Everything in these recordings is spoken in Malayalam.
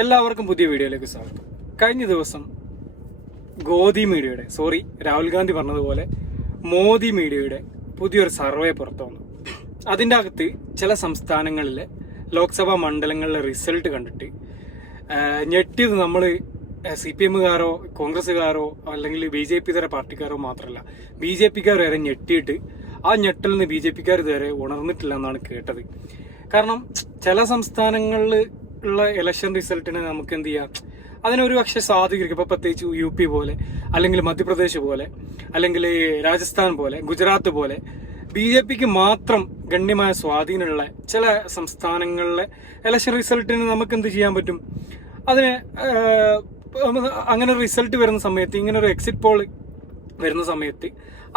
എല്ലാവർക്കും പുതിയ വീഡിയോയിലേക്ക് സ്വാഗതം. കഴിഞ്ഞ ദിവസം രാഹുൽ ഗാന്ധി പറഞ്ഞതുപോലെ മോദി മീഡിയയുടെ പുതിയൊരു സർവേ പുറത്തു വന്നു. അതിൻ്റെ അകത്ത് ചില സംസ്ഥാനങ്ങളിലെ ലോക്സഭാ മണ്ഡലങ്ങളിലെ റിസൾട്ട് കണ്ടിട്ട് ഞെട്ടിയത് നമ്മൾ CPM-കാരോ കോൺഗ്രസ്സുകാരോ അല്ലെങ്കിൽ BJP ഇതര പാർട്ടിക്കാരോ മാത്രമല്ല, BJP-ക്കാർ വരെ ഞെട്ടിയിട്ട് ആ ഞെട്ടിൽ നിന്ന് BJP-ക്കാർ ഇതുവരെ ഉണർന്നിട്ടില്ല എന്നാണ് കേട്ടത്. കാരണം ചില സംസ്ഥാനങ്ങളിൽ ഉള്ള ഇലക്ഷൻ റിസൾട്ടിനെ നമുക്ക് എന്ത് ചെയ്യാം, അതിനൊരു പക്ഷേ സ്വാധീനിക്കും. ഇപ്പൊ പ്രത്യേകിച്ച് UP പോലെ, അല്ലെങ്കിൽ മധ്യപ്രദേശ് പോലെ, അല്ലെങ്കിൽ രാജസ്ഥാൻ പോലെ, ഗുജറാത്ത് പോലെ BJP-ക്ക് മാത്രം ഗണ്യമായ സ്വാധീനമുള്ള ചില സംസ്ഥാനങ്ങളിലെ ഇലക്ഷൻ റിസൾട്ടിന് നമുക്ക് എന്ത് ചെയ്യാൻ പറ്റും, അതിന് അങ്ങനെ ഒരു റിസൾട്ട് വരുന്ന സമയത്ത്, ഇങ്ങനെ ഒരു എക്സിറ്റ് പോൾ വരുന്ന സമയത്ത്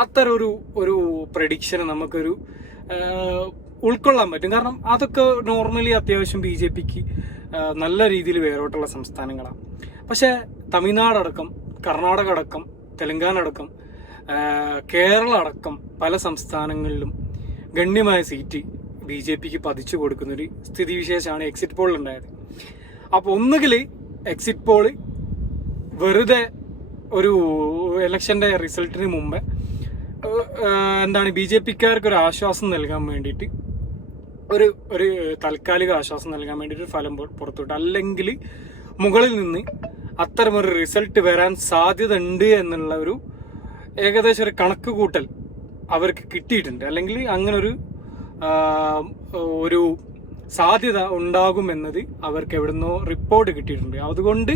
അത്തരം ഒരു പ്രഡിക്ഷന് നമുക്കൊരു ഉൾക്കൊള്ളാൻ പറ്റും. കാരണം അതൊക്കെ നോർമലി അത്യാവശ്യം BJP-ക്ക് നല്ല രീതിയിൽ വേരോട്ടുള്ള സംസ്ഥാനങ്ങളാണ്. പക്ഷെ തമിഴ്നാട് അടക്കം, കർണാടക അടക്കം, തെലങ്കാന അടക്കം, കേരള അടക്കം പല സംസ്ഥാനങ്ങളിലും ഗണ്യമായ സീറ്റ് BJP-ക്ക് പതിച്ചു കൊടുക്കുന്നൊരു സ്ഥിതിവിശേഷമാണ് എക്സിറ്റ് പോളിൽ ഉണ്ടായത്. അപ്പോൾ ഒന്നുകിൽ എക്സിറ്റ് പോള് വെറുതെ ഒരു ഇലക്ഷന്റെ റിസൾട്ടിന് മുമ്പേ BJP-ക്കാർക്ക് ഒരു ആശ്വാസം നൽകാൻ വേണ്ടിയിട്ട്, ഒരു താൽക്കാലിക ആശ്വാസം നൽകാൻ വേണ്ടിയിട്ട് ഒരു ഫലം പുറത്തുവിട്ടു, അല്ലെങ്കിൽ മുകളിൽ നിന്ന് അത്തരമൊരു റിസൾട്ട് വരാൻ സാധ്യത ഉണ്ട് എന്നുള്ള ഏകദേശം ഒരു കണക്ക് കൂട്ടൽ അവർക്ക് കിട്ടിയിട്ടുണ്ട്. അല്ലെങ്കിൽ അങ്ങനൊരു ഒരു സാധ്യത ഉണ്ടാകുമെന്നത് അവർക്ക് എവിടുന്നോ റിപ്പോർട്ട് കിട്ടിയിട്ടുണ്ട്. അതുകൊണ്ട്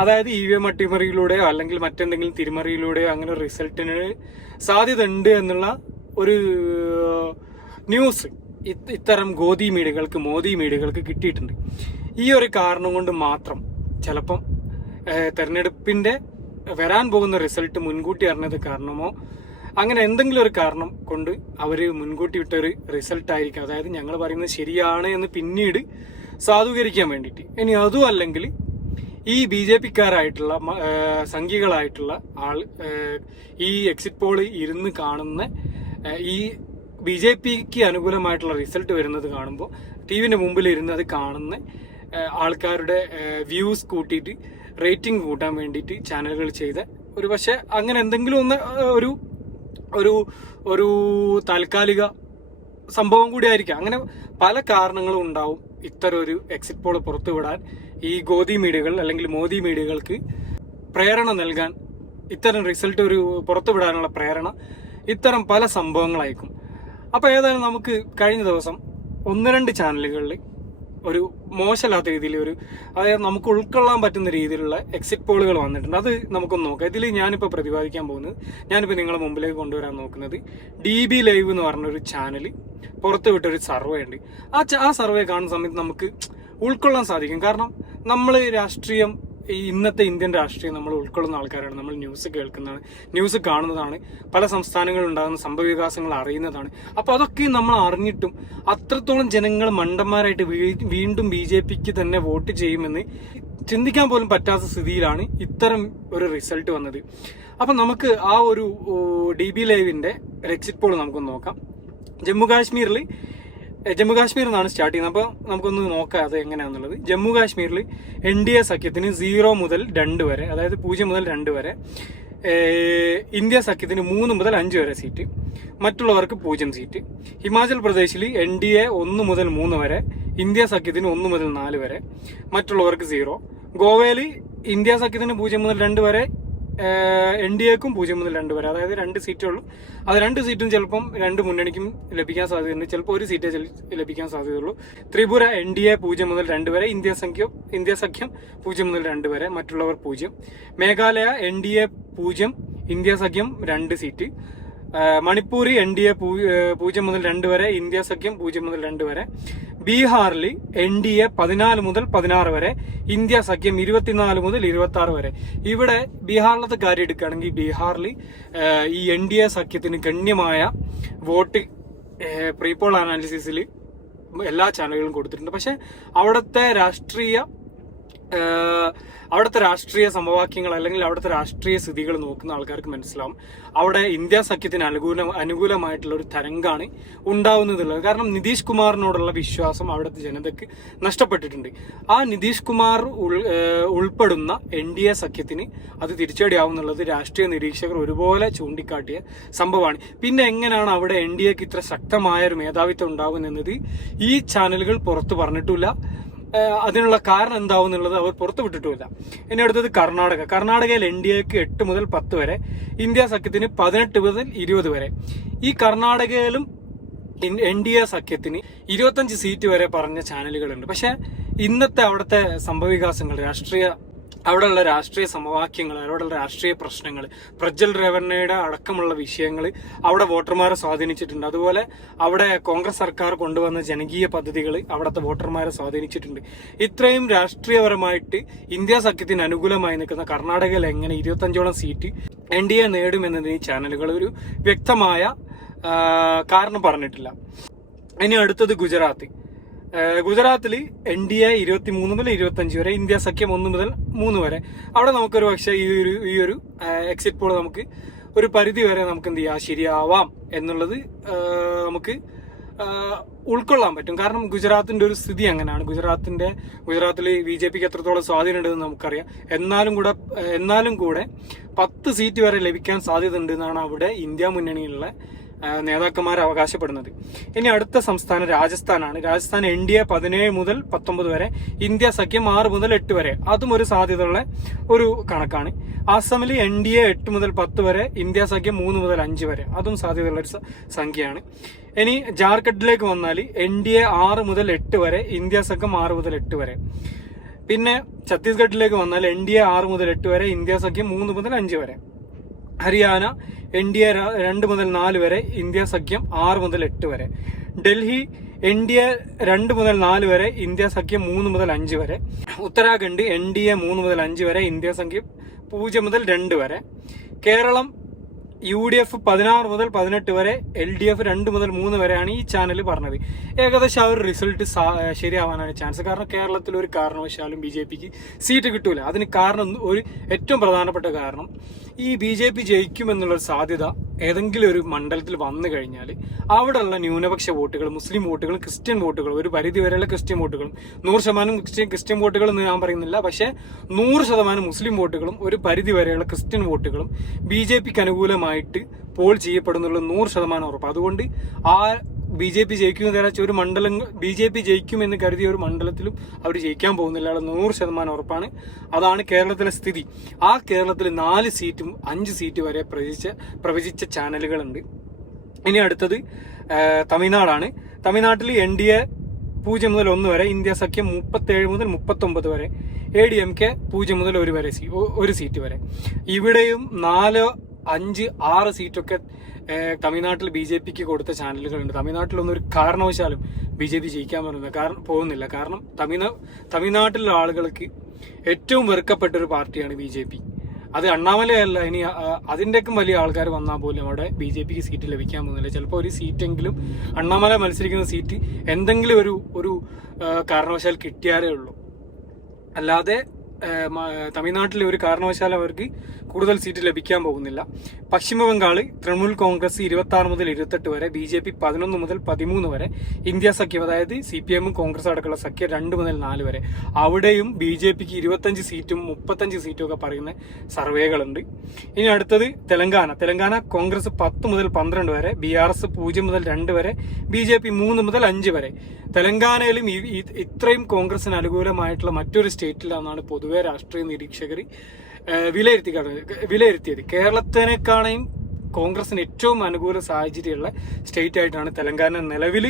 അതായത് EVM അട്ടിമറിയിലൂടെയോ അല്ലെങ്കിൽ മറ്റെന്തെങ്കിലും തിരിമറിയിലൂടെയോ അങ്ങനെ റിസൾട്ടിന് സാധ്യത ഉണ്ട് എന്നുള്ള ഒരു ന്യൂസ് ഇത്തരം മോദി മീഡിയകൾക്ക് കിട്ടിയിട്ടുണ്ട്. ഈ ഒരു കാരണം കൊണ്ട് മാത്രം ചിലപ്പം തെരഞ്ഞെടുപ്പിന്റെ വരാൻ പോകുന്ന റിസൾട്ട് മുൻകൂട്ടി അറിഞ്ഞത് കാരണമോ അങ്ങനെ എന്തെങ്കിലും ഒരു കാരണം കൊണ്ട് അവര് മുൻകൂട്ടി വിട്ടൊരു റിസൾട്ട് ആയിരിക്കും. അതായത് ഞങ്ങൾ പറയുന്നത് ശരിയാണ് എന്ന് പിന്നീട് സാധൂകരിക്കാൻ വേണ്ടിയിട്ട്. ഇനി അതും അല്ലെങ്കിൽ ഈ BJP-ക്കാരായിട്ടുള്ള സംഘികളായിട്ടുള്ള ഈ എക്സിറ്റ് പോള് ഇരുന്ന് കാണുന്ന ഈ BJP-ക്ക് അനുകൂലമായിട്ടുള്ള റിസൾട്ട് വരുന്നത് കാണുമ്പോൾ TV-ന്റെ മുമ്പിൽ ഇരുന്ന് അത് കാണുന്ന ആൾക്കാരുടെ വ്യൂസ് കൂട്ടിയിട്ട് റേറ്റിംഗ് കൂട്ടാൻ വേണ്ടിയിട്ട് ചാനലുകൾ ചെയ്ത ഒരു പക്ഷെ അങ്ങനെ എന്തെങ്കിലും ഒന്ന് ഒരു താൽക്കാലിക സംഭവം കൂടി ആയിരിക്കാം. അങ്ങനെ പല കാരണങ്ങളും ഉണ്ടാവും ഇത്തരം ഒരു എക്സിറ്റ് പോൾ പുറത്തുവിടാൻ ഈ മോദി മീഡിയകൾക്ക് പ്രേരണ നൽകാൻ, ഇത്തരം റിസൾട്ട് പുറത്തുവിടാനുള്ള പ്രേരണ ഇത്തരം പല സംഭവങ്ങളായിരിക്കും. അപ്പൊ ഏതായാലും നമുക്ക് കഴിഞ്ഞ ദിവസം 1-2 ചാനലുകളിൽ ഒരു മോശമില്ലാത്ത രീതിയിൽ അതായത് നമുക്ക് ഉൾക്കൊള്ളാൻ പറ്റുന്ന രീതിയിലുള്ള എക്സിറ്റ് പോളുകൾ വന്നിട്ടുണ്ട്. അത് നമുക്കൊന്ന് നോക്കാം. ഇതിൽ ഞാനിപ്പോൾ പ്രതിപാദിക്കാൻ പോകുന്നത്, ഞാനിപ്പോൾ നിങ്ങളെ മുമ്പിലേക്ക് കൊണ്ടുവരാൻ നോക്കുന്നത് DB ലൈവ് എന്ന് പറഞ്ഞൊരു ചാനൽ പുറത്തുവിട്ടൊരു സർവേ ഉണ്ട്. ആ സർവേ കാണുന്ന സമയത്ത് നമുക്ക് ഉൾക്കൊള്ളാൻ സാധിക്കും. കാരണം നമ്മൾ ഇന്നത്തെ ഇന്ത്യൻ രാഷ്ട്രീയം നമ്മൾ ഉൾക്കൊള്ളുന്ന ആൾക്കാരാണ്. നമ്മൾ ന്യൂസ് കേൾക്കുന്നതാണ്, ന്യൂസ് കാണുന്നതാണ്, പല സംസ്ഥാനങ്ങളിൽ ഉണ്ടാകുന്ന സംഭവവികാസങ്ങൾ അറിയുന്നതാണ്. അപ്പൊ അതൊക്കെ നമ്മൾ അറിഞ്ഞിട്ടും അത്രത്തോളം ജനങ്ങൾ മണ്ടന്മാരായിട്ട് വീണ്ടും BJP-ക്ക് തന്നെ വോട്ട് ചെയ്യുമെന്ന് ചിന്തിക്കാൻ പോലും പറ്റാത്ത സ്ഥിതിയിലാണ് ഇത്തരം ഒരു റിസൾട്ട് വന്നത്. അപ്പൊ നമുക്ക് ആ ഒരു DB ലൈവിന്റെ എക്സിറ്റ് പോൾ നമുക്കൊന്ന് നോക്കാം. ജമ്മു കാശ്മീരിൽ നിന്നാണ് സ്റ്റാർട്ട് ചെയ്യുന്നത്. അപ്പോൾ നമുക്കൊന്ന് നോക്കാം അത് എങ്ങനെയാണെന്നുള്ളത്. ജമ്മു കാശ്മീരിൽ NDA സഖ്യത്തിന് 0 മുതൽ 2 വരെ, അതായത് 0 മുതൽ 2 വരെ, ഇന്ത്യ സഖ്യത്തിന് 3 മുതൽ 5 വരെ സീറ്റ്, മറ്റുള്ളവർക്ക് 0 സീറ്റ്. ഹിമാചൽ പ്രദേശിൽ NDA 1 മുതൽ 3 വരെ, ഇന്ത്യ സഖ്യത്തിന് 1 മുതൽ 4 വരെ, മറ്റുള്ളവർക്ക് 0. ഗോവയിൽ ഇന്ത്യ സഖ്യത്തിന് 0 മുതൽ 2 വരെ, NDA-ക്കും 0 മുതൽ 2 വരെ, അതായത് 2 സീറ്റേ ഉള്ളൂ. അത് 2 സീറ്റും ചിലപ്പം 2 മുന്നണിക്കും ലഭിക്കാൻ സാധ്യതയുണ്ട്, ചിലപ്പോൾ 1 സീറ്റേ ലഭിക്കാൻ സാധ്യതയുള്ളൂ. ത്രിപുര NDA 0 മുതൽ 2 വരെ, ഇന്ത്യ സഖ്യം 0 മുതൽ 2 വരെ, മറ്റുള്ളവർ 0. മേഘാലയ NDA 0, ഇന്ത്യ സഖ്യം 2 സീറ്റ്. മണിപ്പൂരി NDA 0 മുതൽ 2 വരെ, ഇന്ത്യ സഖ്യം 0 മുതൽ 2 വരെ. ബീഹാറിൽ NDA 14 മുതൽ 16 വരെ, ഇന്ത്യ സഖ്യം 24 മുതൽ 26 വരെ. ഇവിടെ ബീഹാറിലത്തെ കാര്യം എടുക്കുകയാണെങ്കിൽ ബീഹാറിൽ ഈ NDA സഖ്യത്തിന് ഗണ്യമായ വോട്ട് പ്രീപോൾ അനാലിസിസിൽ എല്ലാ ചാനലുകളും കൊടുത്തിട്ടുണ്ട്. പക്ഷെ അവിടുത്തെ രാഷ്ട്രീയ അവിടുത്തെ രാഷ്ട്രീയ സമവാക്യങ്ങൾ അല്ലെങ്കിൽ അവിടുത്തെ രാഷ്ട്രീയ സ്ഥിതികൾ നോക്കുന്ന ആൾക്കാർക്ക് മനസ്സിലാവും അവിടെ ഇന്ത്യ സഖ്യത്തിന് അനുകൂലമായിട്ടുള്ള ഒരു തരംഗാണ് ഉണ്ടാവുന്നതുള്ളത്. കാരണം നിതീഷ് കുമാറിനോടുള്ള വിശ്വാസം അവിടുത്തെ ജനതയ്ക്ക് നഷ്ടപ്പെട്ടിട്ടുണ്ട്. ആ നിതീഷ് കുമാർ ഉൾപ്പെടുന്ന NDA സഖ്യത്തിന് അത് തിരിച്ചടിയാവുന്നുള്ളത് രാഷ്ട്രീയ നിരീക്ഷകർ ഒരുപോലെ ചൂണ്ടിക്കാട്ടിയ സംഭവമാണ്. പിന്നെ എങ്ങനെയാണ് അവിടെ NDAക്ക് ഇത്ര ശക്തമായ ഒരു മേധാവിത്വം ഉണ്ടാവുന്നത് ഈ ചാനലുകൾ പുറത്തു പറഞ്ഞിട്ടില്ല. അതിനുള്ള കാരണം എന്താവും എന്നുള്ളത് അവർ പുറത്തു വിട്ടിട്ടുമില്ല. ഇനി അടുത്തത് കർണാടകയിൽ NDAക്ക് 8 മുതൽ 10 വരെ, ഇന്ത്യ സഖ്യത്തിന് 18 മുതൽ 20 വരെ. ഈ കർണാടകയിലും NDA സഖ്യത്തിന് 25 സീറ്റ് വരെ പറഞ്ഞ ചാനലുകളുണ്ട്. പക്ഷെ ഇന്നത്തെ അവിടുത്തെ സംഭവവികാസങ്ങൾ, അവിടെയുള്ള രാഷ്ട്രീയ സമവാക്യങ്ങൾ, അവിടെയുള്ള രാഷ്ട്രീയ പ്രശ്നങ്ങൾ, പ്രജ്വൽ രേവണ്ണയുടെ അടക്കമുള്ള വിഷയങ്ങൾ അവിടെ വോട്ടർമാരെ സ്വാധീനിച്ചിട്ടുണ്ട്. അതുപോലെ അവിടെ കോൺഗ്രസ് സർക്കാർ കൊണ്ടുവന്ന ജനകീയ പദ്ധതികൾ അവിടുത്തെ വോട്ടർമാരെ സ്വാധീനിച്ചിട്ടുണ്ട്. ഇത്രയും രാഷ്ട്രീയപരമായിട്ട് ഇന്ത്യ സഖ്യത്തിന് അനുകൂലമായി നിൽക്കുന്ന കർണാടകയിൽ എങ്ങനെ 25ഓളം സീറ്റ് NDA നേടുമെന്നതിന് ഈ ചാനലുകൾ ഒരു വ്യക്തമായ കാരണം പറഞ്ഞിട്ടില്ല. ഇനി അടുത്തത് ഗുജറാത്തിൽ NDA 23 മുതൽ 25 വരെ, ഇന്ത്യ സഖ്യം 1 മുതൽ 3 വരെ. അവിടെ നമുക്കൊരു പക്ഷേ ഈ ഒരു എക്സിറ്റ് പോൾ നമുക്ക് ഒരു പരിധി വരെ നമുക്ക് എന്ത് ചെയ്യാം, ശരിയാവാം എന്നുള്ളത് നമുക്ക് ഉൾക്കൊള്ളാൻ പറ്റും. കാരണം ഗുജറാത്തിന്റെ ഒരു സ്ഥിതി അങ്ങനെയാണ്. ഗുജറാത്തിൽ BJPക്ക് എത്രത്തോളം സ്വാധീനം ഉണ്ടെന്ന് നമുക്കറിയാം. എന്നാലും കൂടെ 10 സീറ്റ് വരെ ലഭിക്കാൻ സാധ്യത ഉണ്ട് എന്നാണ് അവിടെ ഇന്ത്യ മുന്നണിയിലുള്ള നേതാക്കന്മാർ അവകാശപ്പെടുന്നത്. ഇനി അടുത്ത സംസ്ഥാനം രാജസ്ഥാനാണ്. രാജസ്ഥാൻ NDA 17 മുതൽ 19 വരെ, ഇന്ത്യ സഖ്യം 6 മുതൽ 8 വരെ. അതും ഒരു സാധ്യതയുള്ള ഒരു കണക്കാണ്. ആസാമിൽ NDA 8 മുതൽ 10 വരെ, ഇന്ത്യ സഖ്യം 3 മുതൽ 5 വരെ. അതും സാധ്യതയുള്ള ഒരു സംഖ്യയാണ്. ഇനി ജാർഖണ്ഡിലേക്ക് വന്നാൽ NDA 6 മുതൽ 8 വരെ, ഇന്ത്യ സഖ്യം 6 മുതൽ 8 വരെ. പിന്നെ ഛത്തീസ്ഗഡിലേക്ക് വന്നാൽ NDA 6 മുതൽ 8 വരെ, ഇന്ത്യ സഖ്യം 3 മുതൽ 5 വരെ. ഹരിയാന NDA 2 മുതൽ 4 വരെ, ഇന്ത്യ സഖ്യം 6 മുതൽ 8 വരെ. ഡൽഹി NDA 2 മുതൽ 4 വരെ, ഇന്ത്യ സഖ്യം 3 മുതൽ 5 വരെ. ഉത്തരാഖണ്ഡ് NDA 3 മുതൽ 5 വരെ, ഇന്ത്യ സഖ്യം 0 മുതൽ 2 വരെ. കേരളം UDF 16 മുതൽ 18 വരെ, LDF 2 മുതൽ 3 വരെയാണ് ഈ ചാനൽ പറഞ്ഞത്. ഏകദേശം ആ ഒരു റിസൾട്ട് ശരിയാവാനാണ് ചാൻസ്. കാരണം കേരളത്തിൽ ഒരു കാരണവശാലും BJPക്ക് സീറ്റ് കിട്ടൂല. അതിന് കാരണം ഏറ്റവും പ്രധാനപ്പെട്ട കാരണം ഈ BJP ജയിക്കുമെന്നുള്ളൊരു സാധ്യത ഏതെങ്കിലും ഒരു മണ്ഡലത്തിൽ വന്നു കഴിഞ്ഞാൽ അവിടെയുള്ള ന്യൂനപക്ഷ വോട്ടുകൾ, മുസ്ലിം വോട്ടുകൾ, ക്രിസ്ത്യൻ വോട്ടുകൾ, ഒരു പരിധി വരെയുള്ള ക്രിസ്ത്യൻ വോട്ടുകളും, 100% ക്രിസ്ത്യൻ വോട്ടുകൾ എന്ന് ഞാൻ പറയുന്നില്ല, പക്ഷെ 100% മുസ്ലിം വോട്ടുകളും ഒരു പരിധി വരെയുള്ള ക്രിസ്ത്യൻ വോട്ടുകളും BJPക്ക് അനുകൂലമായിട്ട് പോൾ ചെയ്യപ്പെടുന്നുള്ള 100% ഉറപ്പ്. അതുകൊണ്ട് ആ BJP ജയിക്കുന്ന ഒരു മണ്ഡലം, BJP ജയിക്കുമെന്ന് കരുതിയ ഒരു മണ്ഡലത്തിലും അവർ ജയിക്കാൻ പോകുന്നില്ല, 100% ഉറപ്പാണ്. അതാണ് കേരളത്തിലെ സ്ഥിതി. ആ കേരളത്തിൽ 4 സീറ്റും 5 സീറ്റ് വരെ പ്രവചിച്ച ചാനലുകളുണ്ട്. ഇനി അടുത്തത് തമിഴ്നാടാണ്. തമിഴ്നാട്ടിൽ NDA 0 മുതൽ 1 വരെ, ഇന്ത്യ സഖ്യം 37 മുതൽ 39 വരെ, ADMK 0 മുതൽ 1 വരെ, 1 സീറ്റ് വരെ. ഇവിടെയും 4, 5, 6 സീറ്റൊക്കെ തമിഴ്നാട്ടിൽ BJPക്ക് കൊടുത്ത ചാനലുകളുണ്ട്. തമിഴ്നാട്ടിലൊന്നും ഒരു കാരണവശാലും BJP ജയിക്കാൻ പോകുന്നില്ല. കാരണം തമിഴ്നാട്ടിലെ ആളുകൾക്ക് ഏറ്റവും വെറുക്കപ്പെട്ട ഒരു പാർട്ടിയാണ് BJP. അത് അണ്ണാമലയല്ല, ഇനി അതിൻ്റെയൊക്കെ വലിയ ആൾക്കാർ വന്നാൽ പോലും അവിടെ BJPക്ക് സീറ്റ് ലഭിക്കാൻ പോകുന്നില്ല. ചിലപ്പോൾ ഒരു സീറ്റെങ്കിലും അണ്ണാമല മത്സരിക്കുന്ന സീറ്റ് എന്തെങ്കിലും ഒരു കാരണവശാൽ കിട്ടിയാലേ ഉള്ളൂ. അല്ലാതെ തമിഴ്നാട്ടിലെ ഒരു കാരണവശാലും അവർക്ക് കൂടുതൽ സീറ്റ് ലഭിക്കാൻ പോകുന്നില്ല. പശ്ചിമ ബംഗാൾ തൃണമൂൽ കോൺഗ്രസ് 26 മുതൽ 28 വരെ, BJP 11 മുതൽ 13 വരെ, ഇന്ത്യ സഖ്യം അതായത് CPM കോൺഗ്രസ് അടക്കമുള്ള സഖ്യം 2 മുതൽ 4 വരെ. അവിടെയും BJPക്ക് 25 സീറ്റും 35 സീറ്റും ഒക്കെ പറയുന്ന സർവേകളുണ്ട്. ഇനി അടുത്തത് തെലങ്കാന കോൺഗ്രസ് 10 മുതൽ 12 വരെ, BRS 0 മുതൽ 2 വരെ, BJP 3 മുതൽ 5 വരെ. തെലങ്കാനയിലും ഇത്രയും കോൺഗ്രസിന് അനുകൂലമായിട്ടുള്ള മറ്റൊരു സ്റ്റേറ്റിലാണെന്നാണ് പൊതുവെ രാഷ്ട്രീയ നിരീക്ഷകർ വിലയിരുത്തിയത്. കേരളത്തിനേക്കാളും കോൺഗ്രസിന് ഏറ്റവും അനുകൂല സാഹചര്യമുള്ള സ്റ്റേറ്റ് ആയിട്ടാണ് തെലങ്കാന നിലവിൽ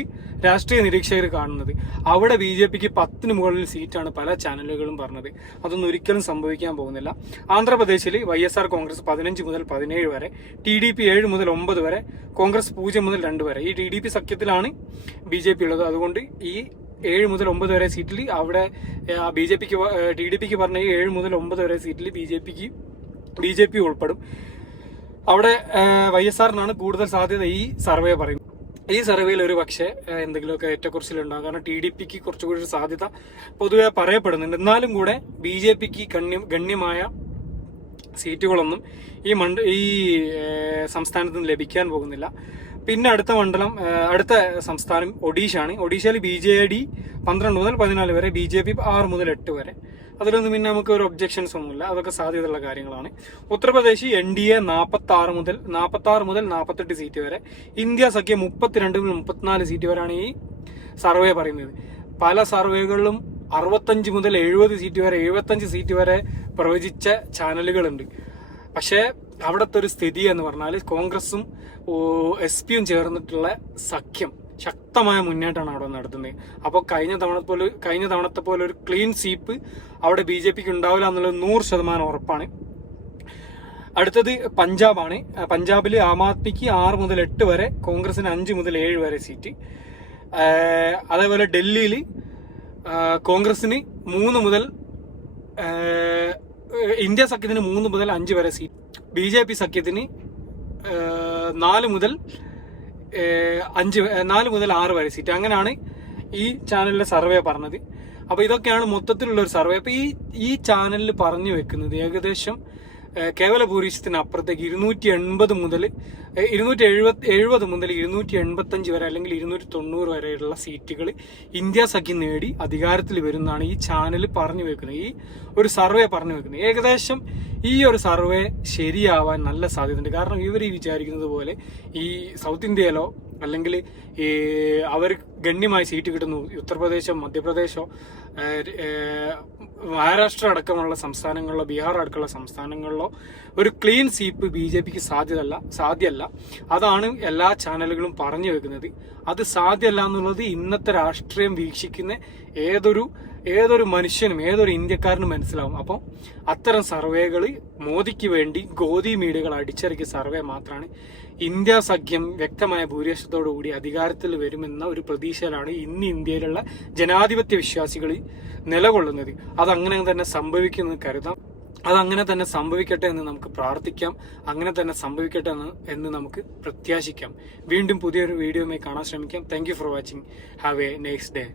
രാഷ്ട്രീയ നിരീക്ഷകർ കാണുന്നത്. അവിടെ BJPക്ക് 10 മുകളിൽ സീറ്റാണ് പല ചാനലുകളും പറഞ്ഞത്. അതൊന്നും ഒരിക്കലും സംഭവിക്കാൻ പോകുന്നില്ല. ആന്ധ്രാപ്രദേശിൽ YSR കോൺഗ്രസ് 15 മുതൽ 17 വരെ, TDP 7 മുതൽ 9 വരെ, കോൺഗ്രസ് 0 മുതൽ 2 വരെ. ഈ TDP സഖ്യത്തിലാണ് BJP ഉള്ളത്. അതുകൊണ്ട് ഈ 7 മുതൽ 9 വരെ സീറ്റിൽ അവിടെ TDPക്ക് പറഞ്ഞ 7 മുതൽ 9 വരെ സീറ്റിൽ BJP ഉൾപ്പെടും. അവിടെ YSRനാണ് കൂടുതൽ സാധ്യത ഈ സർവേ പറയും. ഈ സർവേയിൽ ഒരു പക്ഷേ എന്തെങ്കിലുമൊക്കെ ഏറ്റക്കുറച്ചിലുണ്ടാകും. കാരണം TDPക്ക് കുറച്ചുകൂടി ഒരു സാധ്യത പൊതുവെ പറയപ്പെടുന്നുണ്ട്. എന്നാലും കൂടെ BJPക്ക് ഗണ്യമായ സീറ്റുകളൊന്നും ഈ സംസ്ഥാനത്ത് നിന്ന് ലഭിക്കാൻ പോകുന്നില്ല. പിന്നെ അടുത്ത സംസ്ഥാനം ഒഡീഷയാണ്. ഒഡീഷയിൽ BJD 12 മുതൽ 14 വരെ, BJP 6 മുതൽ 8 വരെ. അതിലൊന്നും പിന്നെ നമുക്ക് ഒരു ഒബ്ജക്ഷൻസ് ഒന്നുമില്ല, അതൊക്കെ സാധ്യതയുള്ള കാര്യങ്ങളാണ്. ഉത്തർപ്രദേശ് NDA 46 മുതൽ 48 സീറ്റ് വരെ, ഇന്ത്യ സഖ്യം 32 മുതൽ 34 സീറ്റ് വരെയാണ് ഈ സർവേ പറയുന്നത്. പല സർവേകളിലും 65 മുതൽ 70 സീറ്റ് വരെ, 75 സീറ്റ് വരെ പ്രവചിച്ച ചാനലുകളുണ്ട്. പക്ഷേ അവിടുത്തെ ഒരു സ്ഥിതി എന്ന് പറഞ്ഞാൽ കോൺഗ്രസും SP-യും ചേർന്നിട്ടുള്ള സഖ്യം ശക്തമായ മുന്നേറ്റമാണ് അവിടെ നടത്തുന്നത്. അപ്പോൾ കഴിഞ്ഞ തവണത്തെ പോലെ ഒരു ക്ലീൻ സ്വീപ്പ് അവിടെ BJPക്ക് ഉണ്ടാവില്ല എന്നുള്ളത് 100% ഉറപ്പാണ്. അടുത്തത് പഞ്ചാബാണ്. പഞ്ചാബിൽ ആം ആദ്മിക്ക് 6 മുതൽ 8 വരെ, കോൺഗ്രസിന് 5 മുതൽ 7 വരെ സീറ്റ്. അതേപോലെ ഡൽഹിയിൽ കോൺഗ്രസിന് 3 മുതൽ ഇന്ത്യ സഖ്യത്തിന് 3 മുതൽ 5 വരെ സീറ്റ്, BJP സഖ്യത്തിന് 4 മുതൽ 6 വരെ സീറ്റ്. അങ്ങനെയാണ് ഈ ചാനലിലെ സർവേ പറഞ്ഞത്. അപ്പൊ ഇതൊക്കെയാണ് മൊത്തത്തിലുള്ള ഒരു സർവേ. അപ്പൊ ഈ ചാനലിൽ പറഞ്ഞു വെക്കുന്നത് ഏകദേശം കേവല ഭൂരിപക്ഷത്തിന് അപ്പുറത്തേക്ക് 270 മുതൽ 275 വരെ അല്ലെങ്കിൽ 290 വരെയുള്ള സീറ്റുകൾ ഇന്ത്യ സഖ്യം നേടി അധികാരത്തിൽ വരുന്നതാണ് ഈ ചാനൽ പറഞ്ഞു വെക്കുന്നത്, ഈ ഒരു സർവേ പറഞ്ഞു വെക്കുന്നത്. ഏകദേശം ഈ ഒരു സർവേ ശരിയാവാൻ നല്ല സാധ്യതയുണ്ട്. കാരണം ഇവർ വിചാരിക്കുന്നത് പോലെ ഈ സൗത്ത് ഇന്ത്യയിലോ അല്ലെങ്കിൽ അവർ ഗണ്യമായി സീറ്റ് കിട്ടുന്നു, ഉത്തർപ്രദേശോ മധ്യപ്രദേശോ മഹാരാഷ്ട്ര അടക്കമുള്ള സംസ്ഥാനങ്ങളിലോ ബീഹാർ അടക്കമുള്ള സംസ്ഥാനങ്ങളിലോ ഒരു ക്ലീൻ സ്വീപ്പ് BJPക്ക് സാധ്യമല്ല. അതാണ് എല്ലാ ചാനലുകളും പറഞ്ഞു വെക്കുന്നത്. അത് സാധ്യമല്ല എന്നുള്ളത് ഇന്നത്തെ രാഷ്ട്രീയം വീക്ഷിക്കുന്ന ഏതൊരു മനുഷ്യനും ഏതൊരു ഇന്ത്യക്കാരനും മനസ്സിലാവും. അപ്പം അത്തരം സർവേകൾ മോദിക്ക് വേണ്ടി ഗോദി മീഡിയകൾ അടിച്ചിറക്കിയ സർവേ മാത്രമാണ്. ഇന്ത്യ സഖ്യം വ്യക്തമായ ഭൂരിപക്ഷത്തോടുകൂടി അധികാരത്തിൽ വരുമെന്ന ഒരു പ്രതീക്ഷയിലാണ് ഇന്ന് ഇന്ത്യയിലുള്ള ജനാധിപത്യ വിശ്വാസികൾ നിലകൊള്ളുന്നത്. അതങ്ങനെ തന്നെ സംഭവിക്കുമെന്ന് കരുതാം. അതങ്ങനെ തന്നെ സംഭവിക്കട്ടെ എന്ന് നമുക്ക് പ്രാർത്ഥിക്കാം. അങ്ങനെ തന്നെ സംഭവിക്കട്ടെ എന്ന് നമുക്ക് പ്രത്യാശിക്കാം. വീണ്ടും പുതിയൊരു വീഡിയോയുമായി കാണാൻ ശ്രമിക്കാം. Thank you for watching. Have A nice day.